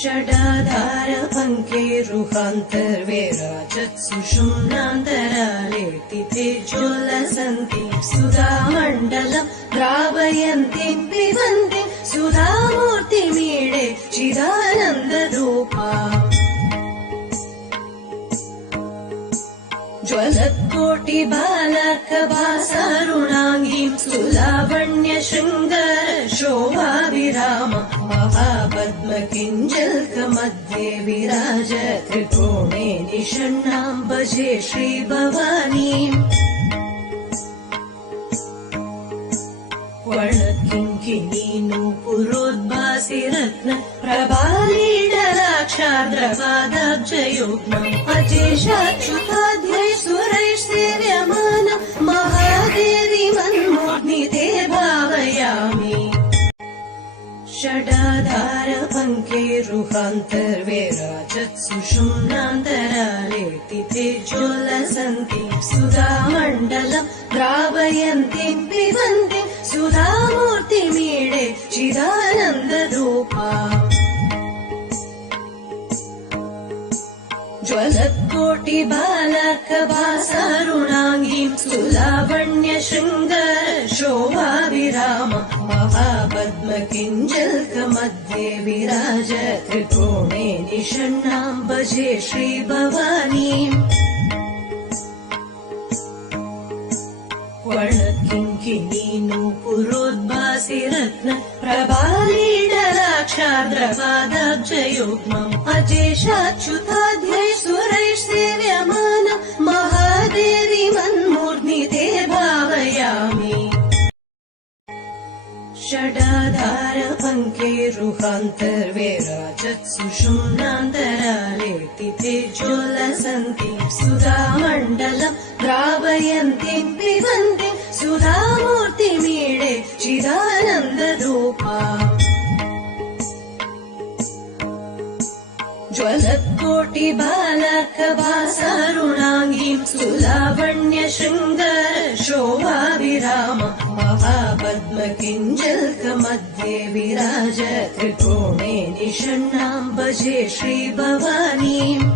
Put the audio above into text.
षडाधारपङ्केरुहान्तर्वेराजत्सु शुम्नान्तरालेति तेजोल्लसन्तीं सुधामण्डलम् द्रावयन्तीं पिबन्तीं सुधामूर्तिमीडे चिदानन्दरूपा ज्वलत्कोटिबालकभासारुणाङ्गीं सुलावण्यशृङ्गार शोभाभिराम महापद्मकिञ्जल्कमध्ये विराज त्रिकोणे निषण्णां भजे श्रीभवानीम् वर्णकिङ्किणीनूपुरोद्भासि रत्न प्रभालीडलाक्षाद्रपादाब्जयुग्मम् अजेशाच्युताद्यै सुरैः महादेवी मन्मोग्निते भावयामि षडाधारपङ्केरुहान्तर्वेराजत्सु शुम्नान्तरालेति तेजोल्लसन्तीं सुधामण्डलम् द्रावयन्तीं पिबन्तीं सुधामूर्तिमीडे चिदानन्दरूपा ज्वलत्कोटिबालकभासारुणाङ्गीं सुलावण्यशृङ्गार शोभाभिराम महापद्मकिञ्जल्कमध्ये विराज त्रिकोणे निषण्णां भजे श्रीभवानीम् वर्णकिङ्किणीनूपुरोद्भासि रत्न प्रभालीडलाक्षाद्रपादाब्जयुग्मम् अजेशाच्युताद्यै सुरैः सेव्यमानम् महादेवी मन्मूर्ध्निते भावयामि षडाधारपङ्केरुहान्तर्वेराजत्सु शुम्नान्तरालेति तेजोल्लसन्तीं सुधामण्डलम् द्रावयन्तीं पिबन्तीं सुधामूर्तिमीडे चिदानन्दरूपा ज्वलत्कोटिबालकभासारुणाङ्गीं सुलावण्यशृङ्गार शोभाभिराम महापद्मकिञ्जल्कमध्ये विराज त्रिकोणे निषण्णां भजे श्रीभवानीम्